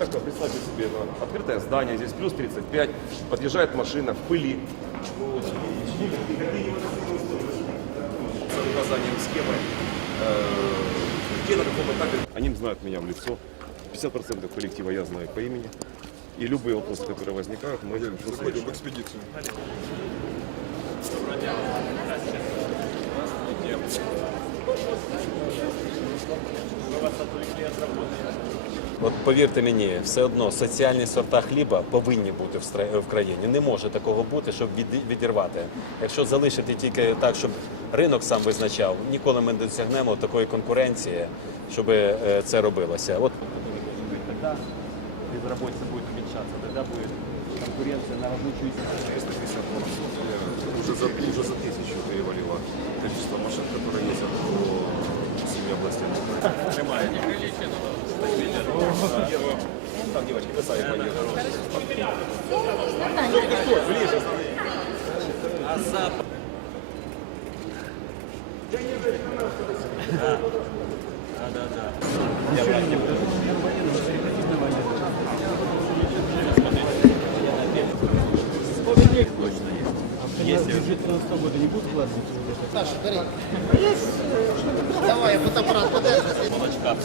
такое, представьте себе, ну, открытое здание, здесь плюс 35, подъезжает машина в пыли. Указанием схемы, э, где на каком этапе. Они знают меня в лицо. 50% коллектива я знаю по имени. И любые вопросы, которые возникают, мы Заходим в экспедицию. От повірте мені, все одно соціальні сорта хліба повинні бути в стра- в країні. Не може такого бути, щоб від- відірвати. Якщо залишити тільки так, щоб ринок сам визначав, ніколи ми не досягнемо такої конкуренції, щоб е, це робилося. От Тогда безработица будет уменьшаться, тогда будет конкуренция на рабочую силу. 350 маршрут, э, уже за, уже за тысячу перевалило количество машин, которые ездят по семи областям. Так, девочки, вы сами пойдете. Если бюджет 13 года не будет вкладываться в это? Саша, бери. Давай, я фотоаппарат подержи. молочка.